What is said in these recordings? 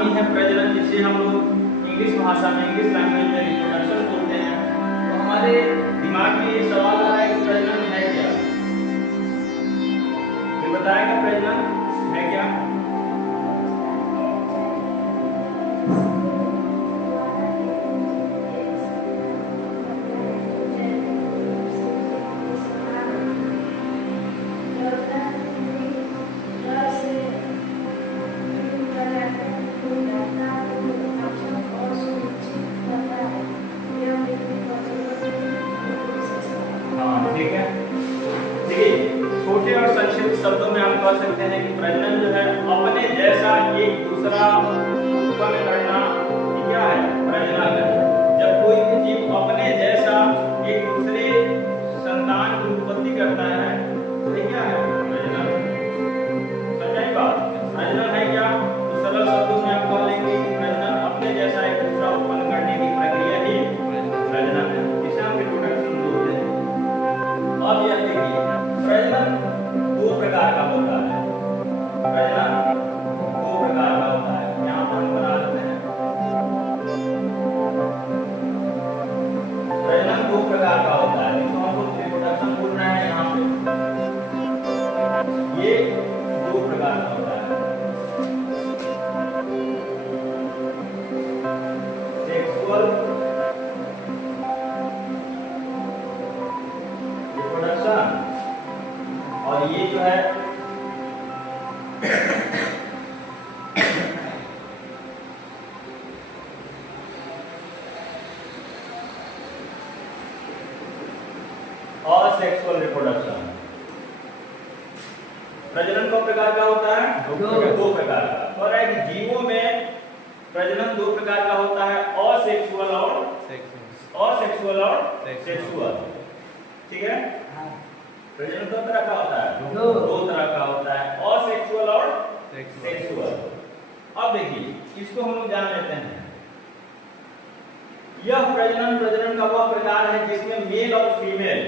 नाम ही है प्रजनन, जिसे हम लोग इंग्लिश भाषा में, इंग्लिश लैंग्वेज में रिप्रोडक्शन बोलते हैं। तो हमारे दिमाग में ये सवाल आ रहा है कि प्रजनन है क्या? ये बताएगा प्रजनन है क्या? ठीक है, देखिए छोटे और संक्षिप्त शब्दों में हम कह सकते हैं कि प्रजनन जो है अपने जैसा एक दूसरा उत्पन्न करना, ये क्या है? प्रजनन है। जब कोई भी जीव अपने जैसा एक दूसरे संतान की उत्पत्ति करता है तो ये क्या है? प्रजनन। समझाई बात? प्रजनन है क्या? तो सरल शब्दों में हम कह लेंगे कि प्रजनन अपने जैसा एक दूसरा उत्पन्न करने की प्रक्रिया ही प्रजनन है। इसे हम रिप्रोडक्शन बोलते हैं। अब यह देखिए, प्रजनन दो प्रकार का होता है। प्रजनन दो प्रकार का होता है, यहाँ पर हम बना लेते हैं। प्रजनन दो प्रकार का होता है, जिसको हम लोग रिप्रोडक्शन बोल रहे हैं यहाँ पे। ये दो प्रकार का होता है, सेक्सुअल रिप्रोडक्शन, और ये जो है असेक्सुअल रिप्रोडक्शन। प्रजनन दो प्रकार का होता है, दो प्रकार का। और है कि जीवों में प्रजनन दो प्रकार का होता है, असेक्सुअल और सेक्सुअल। ठीक है, प्रजनन दो तरह का होता है, दो तरह का होता है, असेक्सुअल और सेक्सुअल। अब देखिए, इसको हम लोग जान लेते हैं। यह प्रजनन का वह प्रकार है जिसमें मेल और फीमेल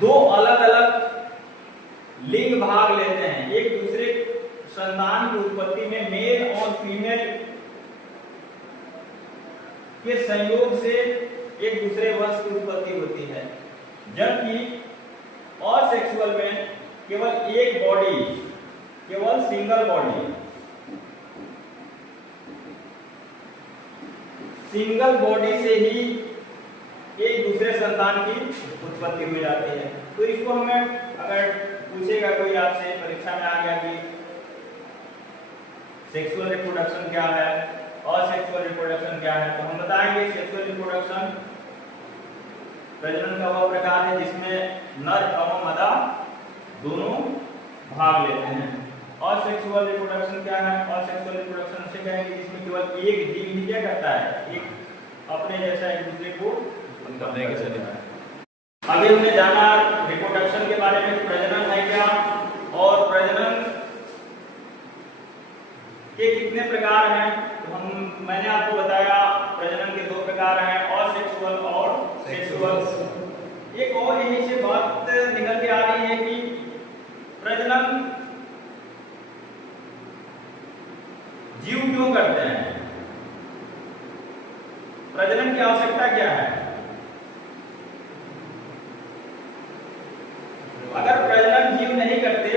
दो अलग अलग लिंग भाग लेते हैं। एक दूसरे संतान की उत्पत्ति में मेल और फीमेल के संयोग से एक दूसरे वंश की उत्पत्ति होती है, जबकि असेक्सुअल में केवल एक बॉडी, केवल सिंगल बॉडी से ही एक दूसरे संतान की उत्पत्ति हो जाती है। तो इसको हमें अगर पूछेगा कोई आपसे परीक्षा में आ गया कि सेक्सुअल रिप्रोडक्शन क्या है, असेक्सुअल रिप्रोडक्शन क्या है, तो हम बताएंगे सेक्सुअल रिप्रोडक्शन प्रजनन का वह प्रकार है जिसमें नर एवं मादा दोनों भाग लेते हैं। असेक्सुअल रिप्रोडक्शन क्या है? असेक्सुअल रिप्रोडक्शन से कहेंगे जिसमें केवल एक जीव ही क्या करता है, एक अपने जैसा एक दूसरे को करने के चले। अभी हमने जाना रिप्रोडक्शन के बारे में, प्रजनन है क्या और प्रजनन के कितने प्रकार हैं। तो मैंने आपको बताया प्रजनन के दो प्रकार हैं, असेक्सुअल और सेक्सुअल। एक और यहीं से बात निकल के आ रही है कि प्रजनन जीव क्यों करते हैं, प्रजनन की आवश्यकता क्या है। अगर प्रजनन जीव नहीं करते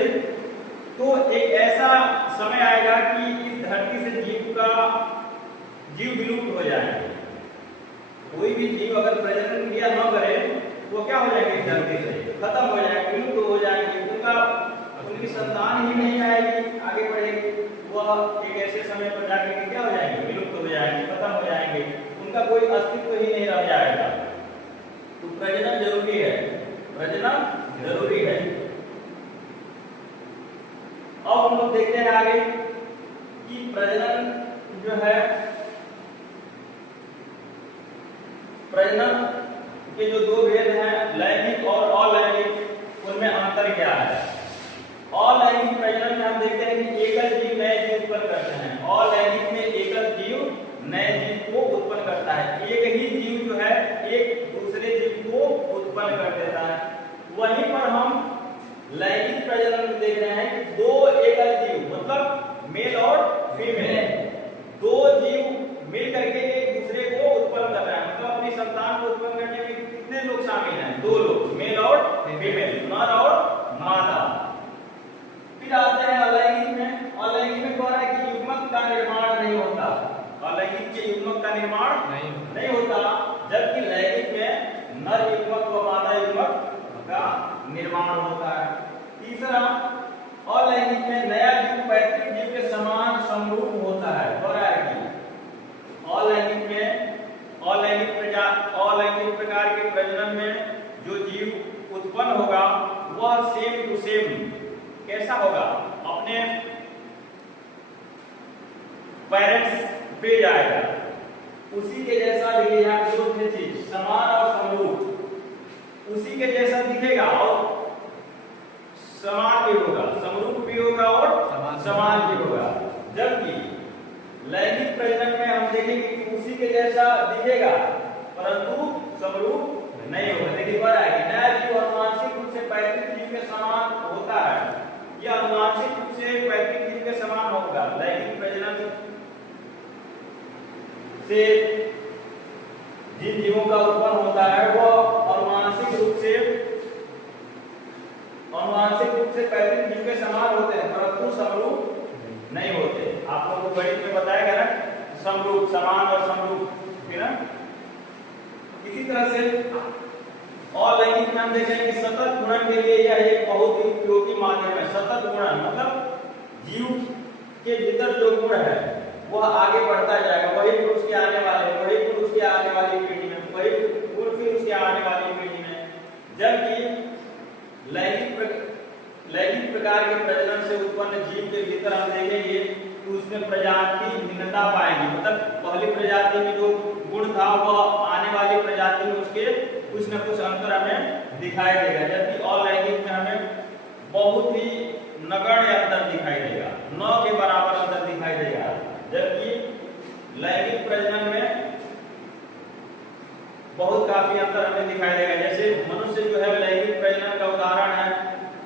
तो एक ऐसा समय आएगा कि इस धरती से जीव विलुप्त हो जाएंगे। कोई भी जीव अगर प्रजनन क्रिया न करे तो क्या हो जाएंगे, इस धरती से खत्म हो जाएंगे, विलुप्त हो जाएंगे। उनकी संतान ही नहीं आएगी, आगे बढ़ेगी, वह एक ऐसे समय पर जाकर क्या हो जाएंगे, विलुप्त हो जाएंगे, खत्म हो जाएंगे, उनका कोई अस्तित्व ही नहीं रह जाएगा। तो प्रजनन जरूरी है, प्रजनन जरूरी है। अब हम लोग देखते हैं आगे कि प्रजनन जो है, प्रजनन के जो दो भेद हैं, लैंगिक और अलैंगिक, उनमें अंतर क्या है। अलैंगिक प्रजनन में हम देखते हैं कि एकल जीव नए जीव उत्पन्न करते हैं। अलैंगिक में एकल जीव नए जीव को उत्पन्न करता है। एक ही जीव जो है एक दूसरे जीव को उत्पन्न कर देता है। वहीं पर शामिल हैं, दो लोग, मेल और फीमेल, नर और मादा। फिर आते हैं अलैंगिक में। अलैंगिक में कह रहा है कि युग्मक का निर्माण नहीं होता, अलैंगिक के युग्मक का निर्माण नहीं होता, जबकि लैंगिक में नर युग्मक व मादा युग्मक का निर्माण होता है। तीसरा, अलैंगिक में नया जीव पैतृक जीव के समान समरूप होता है। कह रहा है कि अलैंगिक में अलैंगिक प्रकार के प्रजनन में जो जीव उत्पन्न होगा वह सेम टू सेम कैसा होगा, अपने पेरेंट्स पे जाएगा, उसी के जैसा दिखेगा, जो चीज समान और समरूप उसी के जैसा दिखेगा और समान भी होगा, समरूप भी होगा और समान भी होगा। जबकि लैंगिक प्रजनन में हम देखेंगे कि उसी के जैसा दिखेगा परंतु समरूप नहीं होगा। देखिए बड़ा है कि नया जीव अनुवांशिक रूप से पैतृक जीव के समान होता है, यह अनुवांशिक रूप से पैतृक जीव के समान होगा। लैंगिक प्रजनन से जिन जीवों का उत्पन्न होता है वह अनुवांशिक रूप से पैतृक जीव के समान होते हैं परंतु समरूप नहीं होते। आप लोगों को गणित में बताया गया ना, समरूप, समान और समरूप, है ना। इसी तरह से अलैंगिक में हम देखें कि सतत गुणन के लिए यह एक बहुत ही उपयोगी माध्यम है। सतत गुणन मतलब जीव के भीतर जो गुण है वह आगे बढ़ता जाएगा, वही गुण उसके आने वाली पीढ़ी में, वही गुण फिर उसके आने वाली पीढ़ी में। जबकि लैंगिक प्रकार के प्रजनन से उत्पन्न जीव के भीतर हम देखेंगे कि उसमें प्रजाति भिन्नता पाएंगे, मतलब पहली प्रजाति में जो गुण था वह आने वाली प्रजाति में उसके कुछ न कुछ अंतर हमें दिखाई देगा। जबकि अलैंगिक में हमें बहुत ही नगण्य अंतर दिखाई देगा, 9 के बराबर अंतर दिखाई देगा। जबकि लैंगिक प्रजनन में बहुत काफी अंतर हमें दिखाई देगा। जैसे मनुष्य जो है लैंगिक प्रजनन का उदाहरण है,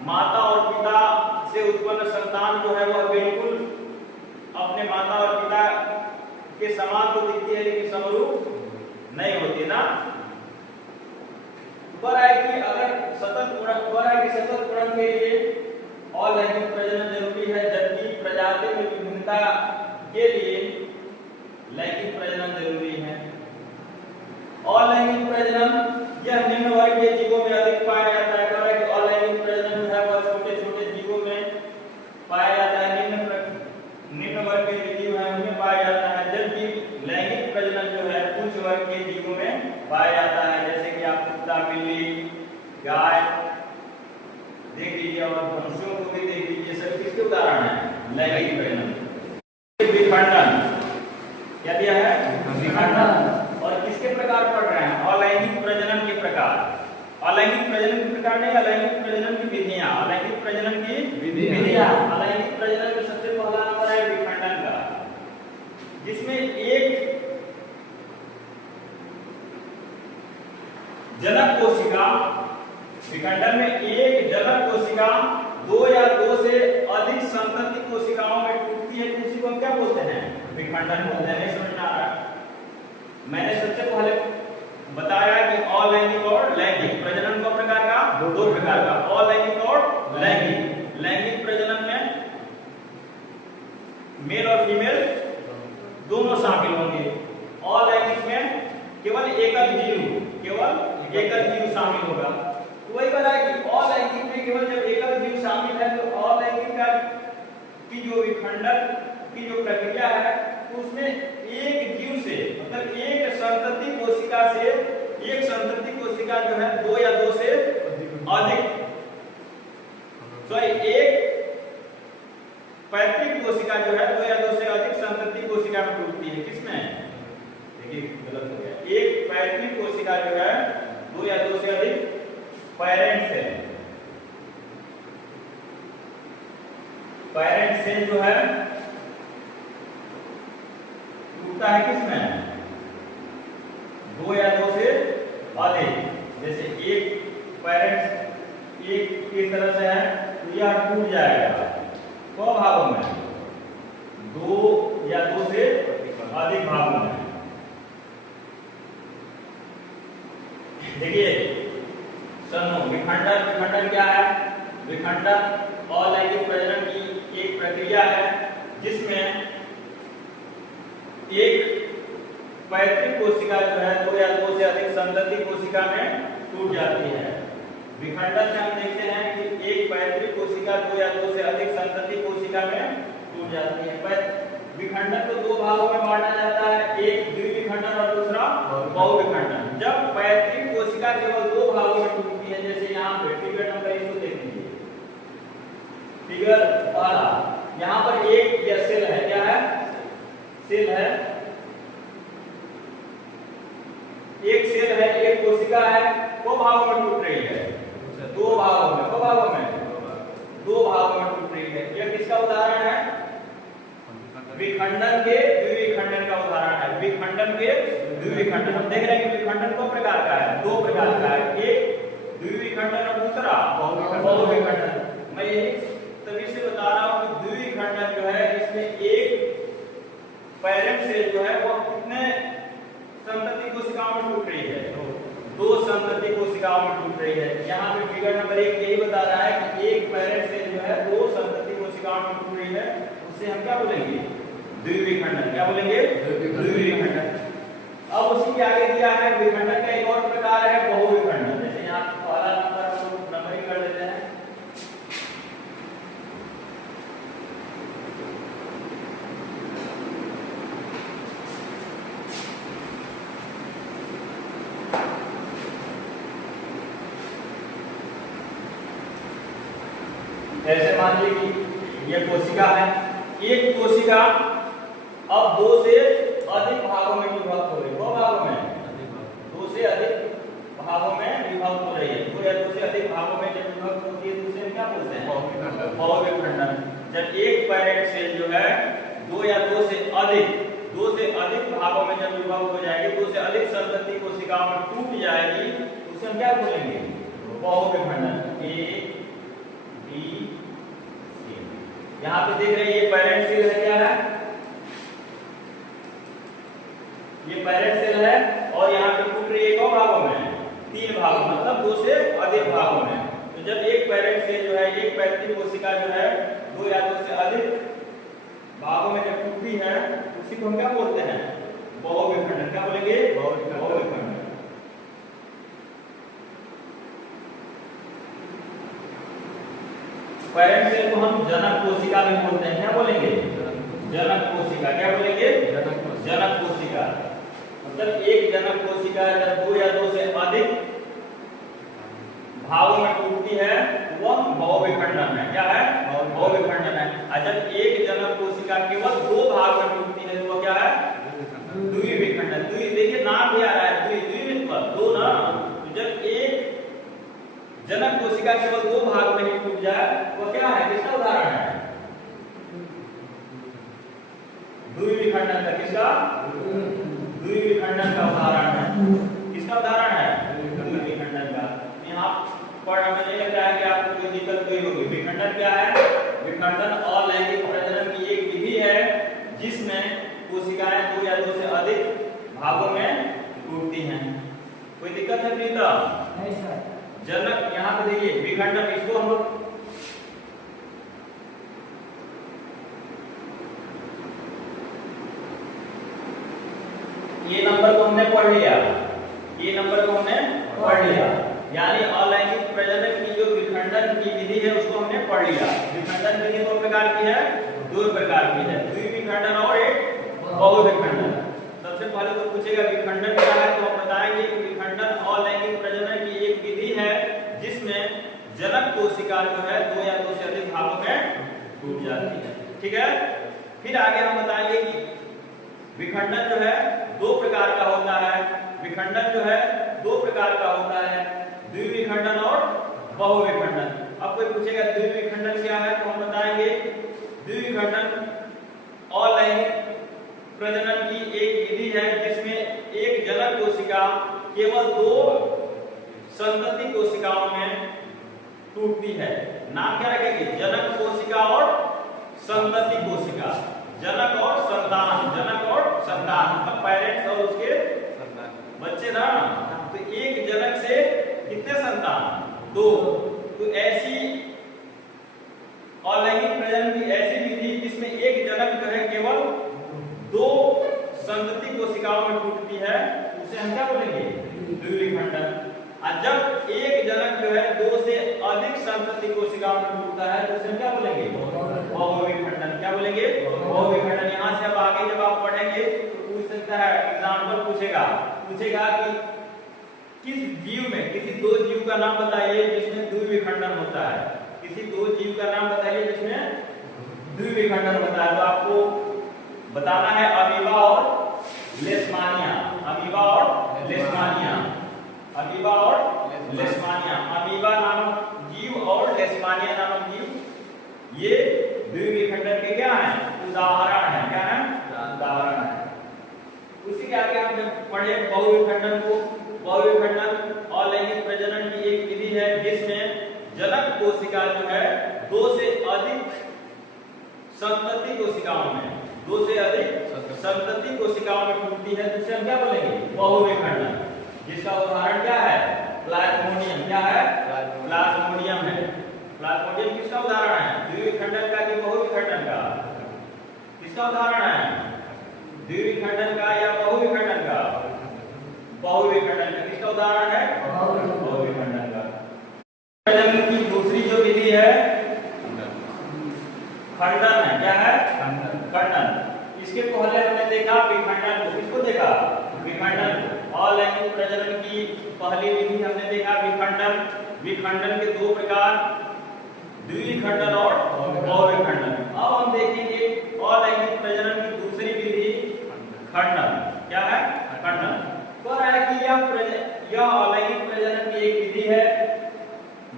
माता और पिता से उत्पन्न संतान जो है वह बिल्कुल अपने माता और पिता के समान तो दिखती है लेकिन समरूप नहीं होती ना। पर है कि अगर सतत गुणन के लिए अलैंगिक प्रजनन जरूरी है, जबकि प्रजाति में विभिन्नता के लिए लैंगिक प्रजनन जरूरी है। अलैंगिक प्रजनन यह निम्न वर्ग के जीवों में अधिक पाया जाता है। अलैंगिक प्रजनन जो है वह छोटे-छोटे जीवों में पाया जाता है, निम्न वर्ग के जीव हैं उनमें पाया जाता है। जबकि लैंगिक प्रजनन जो है उच्च वर्ग के जीवों में पाया जाता है, जैसे कि आप कुत्ता, बिल्ली, गाय देख लीजिए और मनुष्यों को भी देख लीजिए, सब किसके उदाहरण हैं, लैंगिक प्रजनन। विखंडन क्या दिया है, विखंडन। और किसके प्रकार पढ़ रहे हैं, अलैंगिक प्रजनन के प्रकार। अलैंगिक प्रजनन के प्रकार नहीं, अलैंगिक प्रजनन की विधियां, अलैंगिक प्रजनन की विधियां। अलैंगिक प्रजनन में सबसे पहला नंबर है विखंडन का, जिसमें एक जनक कोशिका, विखंडन में एक जनक कोशिका 2 या 2 से अधिक संतति कोशिकाओं में टूटती है, उसी को क्या बोलते हैं, विखंडन बोलते हैं। नहीं समझ आ रहा है, मैंने सबसे पहले बताया कि अलैंगिक और लैंगिक प्रजनन का प्रकार का दो प्रकार का, अलैंगिक और लैंगिक। लैंगिक प्रजनन में मेल और फीमेल दोनों शामिल होंगे। अलैंगिक में केवल एकल जीव शामिल होगा। तो वही बता कि अलैंगिक में केवल जब एकल जीव शामिल है तो अलैंगिक का की जो विखंडन की जो प्रक्रिया है तो उसमें एक जीव से, मतलब एक संतति कोशिका जो है 2 या 2 से अधिक, एक पैतृक कोशिका जो है 2 या 2 से अधिक संतति कोशिका में टूटती है। किसमें, देखिए गलत हो गया, एक पैतृक कोशिका जो है 2 या 2 से अधिक पेरेंट्स से जो है टूटता है किसमें, 2 या 2 से अधिक। जैसे एक पेरेंट्स एक इस तरह से है तो यह टूट जाएगा 100 भागों में, 2 या 2 से अधिक भागों में। देखिए समूह। विखंडन, विखंडन क्या है? विखंडन अलैंगिक प्रजनन की एक प्रक्रिया है जिसमें एक पैतृक कोशिका जो है दो या दो से अधिक संतति कोशिका में टूट जाती है। विखंडन में हम देखते हैं कि एक पैतृक कोशिका दो या दो से अधिक संतति कोशिका में टूट जाती है। विखंडन को दो भागों में बांटा जाता है, एक द्विविखंडन और दूसरा बहुविखंडन। जब पैतृक कोशिका केवल दो भागों में टूटती है, जैसे यहाँ पे फिगर नंबर इसको देख लीजिए, फिगर पहला, यहाँ पर एक यह सेल है, क्या है? सेल है, एक सेल है, एक कोशिका है, दो भागों में टूट रही है, दो भागों में, दो भागों में, दो भागों में टूट रही है। यह किसका उदाहरण है? विखंडन के द्विविखंडन का उदाहरण है। विखंडन के द्विविखंडन, हम देख रहे हैं कि विखंडन दो प्रकार का है, दो प्रकार का है, एक द्विविखंडन और दूसरा बहुविखंडन। मैं यही तभी से बता रहा हूँ कि द्विविखंडन जो है इसमें एक पेरेंट सेल जो है वो कितने संतति कोशिकाओं में टूट रही है? दो संतति कोशिकाओं में टूट रही है। यहाँ पे फिगर नंबर 1 यही बता रहा है कि एक पेरेंट सेल जो है दो संतति कोशिकाओं में टूट रही है, उसे हम क्या बोलेंगे? द्विविखंडन। क्या बोलेंगे? द्विविखंडन। अब उसी के आगे दिया है विखंडन का एक और प्रकार है बहुविखंडन। जैसे यहाँ पहला नंबरिंग कर देते हैं। ऐसे मान लीजिए कि यह कोशिका है, एक कोशिका अब दो से अधिक भागों में विभक्त हो रही है, दो भागों में, दो से अधिक भागों में विभक्त हो रही है। दो या दो से अधिक भागों में जब विभक्त होती है तो उसे क्या बोलते हैं? बहुविखंडन। जब एक पेरेंट सेल जो है दो या दो से अधिक भागों में जब विभक्त हो जाएगी, दो से अधिक संतति कोशिकाओं में टूट जाएगी, उसे हम क्या बोलेंगे? बहुविखंडन। A B C. यहाँ पे देख रहे हैं ये पेरेंट सेल है, क्या है? ये पेरेंट सेल है और यहाँ पे टूट रही है एक भागों में, तीन भागों, मतलब दो से अधिक भागों में। तो जब एक पेरेंट सेल जो है, एक पैतृक कोशिका जो है दो या दो से अधिक भागों में जब टूटती है, उसी को हम क्या बोलते हैं? बहुविखंडन। क्या बोलेंगे? बहुविखंडन। पेरेंट सेल को हम जनक कोशिका भी बोलते हैं। क्या बोलेंगे? जनक कोशिका। क्या बोलेंगे? जनक कोशिका। मतलब एक जनक कोशिका जब दो या दो से अधिक भागों में टूटती है वह बहुविखंडन है। क्या है? बहुविखंडन है। और जब एक जनक कोशिका केवल दो भाग में टूटती है तो वह क्या है? द्विविखंडन। द्वि, देखिए नाम भी आ रहा है, द्वि मतलब दो ना। तो जब एक जनक कोशिका केवल दो भाग में ही टूट जाए वो क्या है? किसका उदाहरण है? द्विविखंडन का। किसका? द्विविखंडन का उदाहरण है। किसका उदाहरण है? द्विविखंडन का। यहाँ पर हमें नहीं लगता है कि आपको कोई दिक्कत हुई होगी। विखंडन क्या है? विखंडन अलैंगिक प्रजनन की एक विधि है जिसमें कोशिकाएं दो या दो से अधिक भागों में टूटती हैं। कोई दिक्कत है प्रीता? नहीं सर। जनक यहाँ पे देखिए विखंडन, इसको हम लोग ये नंबर को हमने पढ़ लिया, ये नंबर को हमने पढ़ लिया, यानी अलैंगिक प्रजनन की जो विखंडन की विधि है उसको हमने पढ़ लिया। विखंडन विधि दो प्रकार की है, दो प्रकार की है, द्विविखंडन और एक बहुविखंडन। सबसे पहले तो पूछेगा विखंडन क्या है, तो हम बताएंगे कि विखंडन अलैंगिक प्रजनन की एक विधि है जिसमें जनक कोशिका जो है दो या दो से अधिक भागों में टूट जाती है। ठीक है, फिर आगे हम बताएंगे कि विखंडन जो है दो प्रकार का होता है। विखंडन जो है दो प्रकार का होता है, द्विविखंडन और बहुविखंडन। अब कोई पूछेगा द्विविखंडन क्या है, तो हम बताएंगे द्विविखंडन अलैंगिक प्रजनन की एक विधि है जिसमें एक जनक कोशिका केवल दो संतति कोशिकाओं में टूटती है। नाम क्या रखेंगे? जनक कोशिका और संतति कोशिका। जनक और संतान, जनक और संतान मतलब पेरेंट्स और उसके बच्चे ना। तो एक जनक से कितने संतान? जनक जो है दो से अधिक संतति कोशिकाओं में टूटता है तो उसे हम क्या बोलेंगे? बहुविखंडन। क्या बोलेंगे? बहुविखंडन। यहाँ से अब आगे जब आप पढ़ेंगे तो पूछ सकता है, एग्जाम्पल पूछेगा कि किस जीव में, किसी दो जीव का नाम बताइए जिसमें द्विविखंडन होता है। किसी दो जीव का नाम बताइए जिसमें द्विविखंडन होता है। तो आपको बताना है अमीबा और लेशमानिया। अमीबा और लेशमानिया। अमीबा और लेशमानिया। अमीबा नामक जीव और लेशमानिया नामक जीव ये द्विविखंडन के क्या हैं? उदाहरण है। क्या है? उदाहरण है। उसी के आगे हम जब पढ़े बहुविखंडन को, बहुविखंडन अलैंगिक प्रजनन की एक विधि है जिसमें जनक कोशिका जो है दो से अधिक संतति कोशिकाओं में, दो से अधिक संतति कोशिकाओं में टूटती है तो हम क्या बोलेंगे? बहुविखंडन। जिसका उदाहरण क्या है? प्लाज्मोडियम। क्या है? प्लाज्मोडियम है। प्लाज्मोडियम किसका उदाहरण है? द्विविखंडन का कि बहुविखंडन का? किसका उदाहरण है? द्विविखंडन का या बहुविखंडन का? बहुविखंडन का। किसका उदाहरण है? बहुविखंडन का। प्रजनन की दूसरी जो विधि है खंडन है। क्या है? खंडन। इसके पहले हमने देखा विखंडन को। किसको देखा? विखंडन को। अलैंगिक प्रजनन की पहली विधि हमने देखा विखंडन। विखंडन के दो प्रकार, द्विविखंडन और बहुविखंडन। अब हम देखेंगे अलैंगिक प्रजनन की दूसरी विधि खंडन। क्या है? खंडन। कह रहा है कि यह अलैंगिक प्रजनन की एक विधि है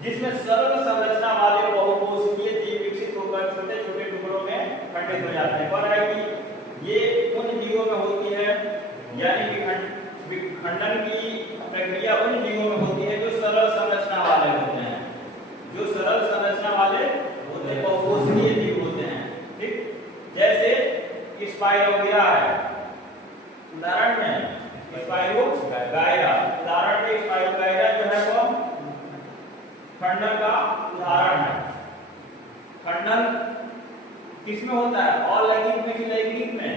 जिसमें सरल संरचना वाले बहुकोशिकीय जीव विकसित होकर छोटे छोटे टुकड़ों में खंडित हो जाते हैं। कह रहा है कि ये उन जीवों में होती है, यानी विखंडन की प्रक्रिया उन जीवों में होती है जो सरल संरचना वाले होते हैं, जो सरल संरचना वाले होते हैं, बहुकोशिकीय जीव होते हैं। ठीक, जैसे स्पाइरोगिरा है उदाहरण में, स्पाइरोगायरा उदाहरण में। स्पाइरोगायरा जो है वो खंडन का उदाहरण है। खंडन किसमें होता है? अलैंगिक में कि लैंगिक में?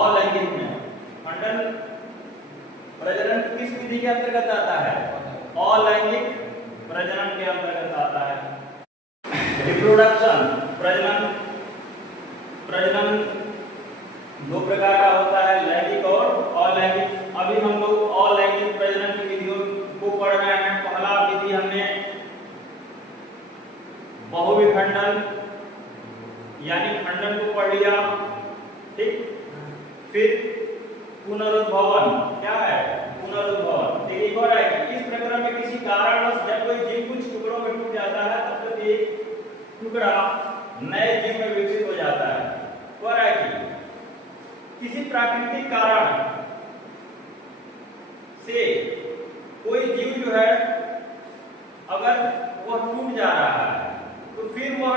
अलैंगिक में। खंडन प्रजनन किस विधि के अंतर्गत आता है? अलैंगिक प्रजनन के अंतर्गत आता है। रिप्रोडक्शन प्रजनन दो प्रकार का होता है, लैंगिक और अलैंगिक। अभी हम लोग अलैंगिक प्रजनन की विधियों को पढ़ रहे हैं। पहला विधि हमने बहुविखंडन यानी खंडन को पढ़ लिया। ठीक, फिर पुनरुद्भवन। क्या है? पुनरुद्भवन। देखिए हो रहा है कि इस प्रकरण में किसी कारणवश जब कोई जीव कुछ टुकड़ों में टूट जाता है तब तक एक टुकड़ा नए जीव में विकसित हो जाता है। हो रहा है कि किसी प्राकृतिक कारण से कोई जीव जो है अगर वह टूट जा रहा है तो फिर वह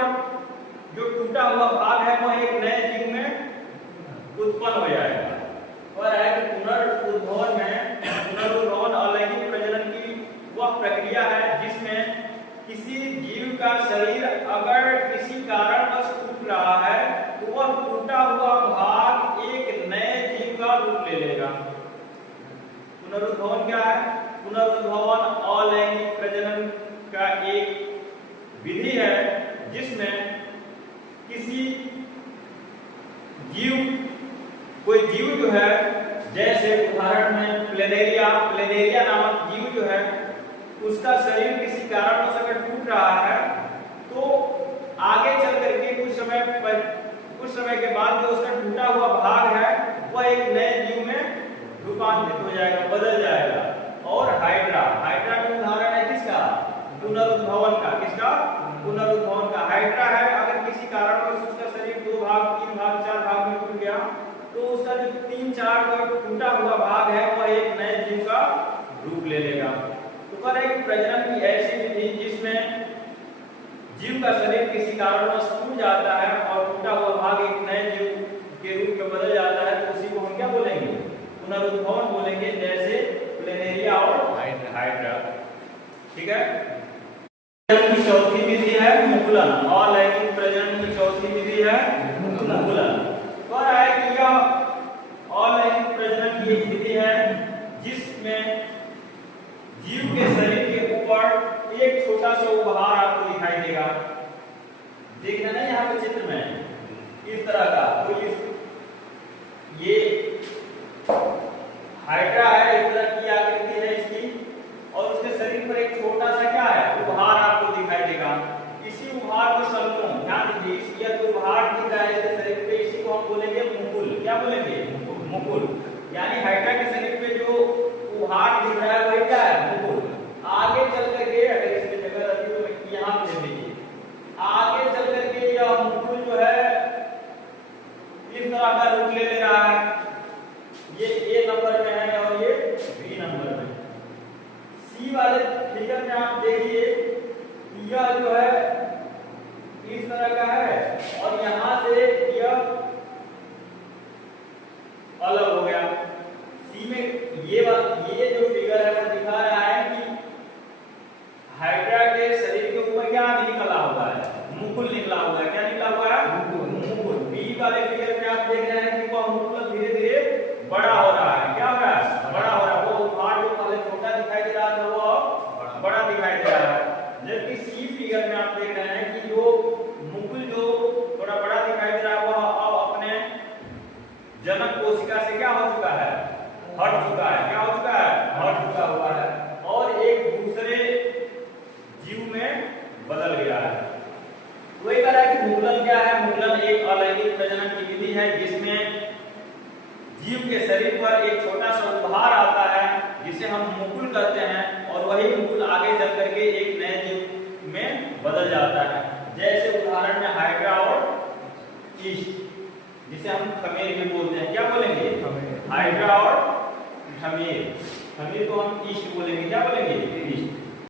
जो टूटा हुआ भाग है वह एक नए जीव में उत्पन्न हो जाएगा। और है कि पुनरुद्भवन अलैंगिक प्रजनन की वह प्रक्रिया है जिसमें किसी जीव का शरीर अगर किसी कारणवश टूट रहा है तो वह टूटा हुआ भाग एक नए जीव का रूप ले लेगा। पुनरुद्भवन क्या है? पुनरुद्भवन अलैंगिक प्रजनन का एक विधि है जिसमें किसी जीव, कोई जीव जो है, जैसे उदाहरण में प्लेनेरिया नामक जीव जो है उसका शरीर किसी कारणवश अगर टूट रहा है तो आगे चल करके कुछ समय के बाद जो उसका टूटा हुआ भाग है वह एक नए जीव में रूपांतरित हो जाएगा, बदल जाएगा। और हाइड्रा का उदाहरण है किसका? पुनरुद्भवन का। किसका? पुनरुद्भवन का। हाइड्रा है अगर किसी कारणवश उसका शरीर 2 भाग 3 भाग 4 भाग में टूट गया तो उसका जो 3-4 टूटा हुआ भाग है वह एक नए जीव का रूप ले लेगा। तो कह रहे हैं कि प्रजनन की ऐसी विधि जिसमें जीव का शरीर किसी कारणवश टूट जाता है और टूटा हुआ भाग एक नए जीव के रूप में बदल जाता है तो उसी को हम क्या बोलेंगे? पुनरुद्भवन बोलेंगे, जैसे प्लेनेरिया और हाइड्रा। ठीक है। प्रजनन की चौथी विधि है मुकुलन। अलैंगिक प्रजनन की चौथी विधि है मुकुलन। कह रहा है कि यह अलैंगिक प्रजनन की एक विधि है जिसमें जीव के शरीर के ऊपर देख रहे हैं ना यहाँ पे चित्र में इस तरह का, तो ये हाइड्रा है, इस तरह की आकृति है इसकी, और उसके शरीर पर एक छोटा सा क्या है, उभार आपको दिखाई देगा। इसी उभार को समूह, ध्यान दीजिए, ये जो उभार दिख रहा है इसके शरीर पे, इसी को हम बोलेंगे मुकुल। क्या बोलेंगे? मुकुल। यानी हाइड्रा के शरीर पे जो उभार दिख रहा है वही क्या है? मुकुल। आगे चल करके, अगर इसमें जगह रहती तो यहाँ पे देख लीजिए, आगे चल करके यह मुकुल जो है इस तरह का रूप ले रहा है। ये ए नंबर में है और ये बी नंबर में। सी वाले फिगर में आप देखिए, यह जो है इस तरह का है और यहां से यह अलग हो गया। सी में ये जो फिगर है वो दिखा रहा है कि हाइड्रा के शरीर के ऊपर क्या निकला हुआ है? मुकुल निकला हुआ है। क्या निकला हुआ है? मुकुल। बी वाले फिगर में आप देख रहे हैं कि वह मुकुल धीरे धीरे बड़ा हो रहा है। क्या हो रहा है? बड़ा हो रहा है। वो उभार जो पहले छोटा दिखाई दे रहा था वो बड़ा दिखाई दे रहा है। जबकि सी फिगर में आप देख रहे हैं कि जो मुकुल जो थोड़ा बड़ा दिखाई दे रहा है वह अब अपने जनक कोशिका से क्या हो चुका है? हट चुका है। क्या हो चुका है? हट चुका हुआ है और एक दूसरे जीव में बदल गया है। वही कह रहा है कि मुकुलन क्या है? मुकुलन एक अलैंगिक प्रजनन की विधि है जिसमें जीव के शरीर पर एक छोटा सा उभार आता है जिसे हम मुकुल कहते हैं और वही मुकुल आगे चल करके एक नए जीव में बदल जाता है। जैसे उदाहरण में हाइड्रा और ईस्ट, जिसे हम खमीर भी बोलते हैं। क्या बोलेंगे? हाइड्रा और खमीर। खमीर को हम ईस्ट बोलेंगे। क्या बोलेंगे? ईस्ट।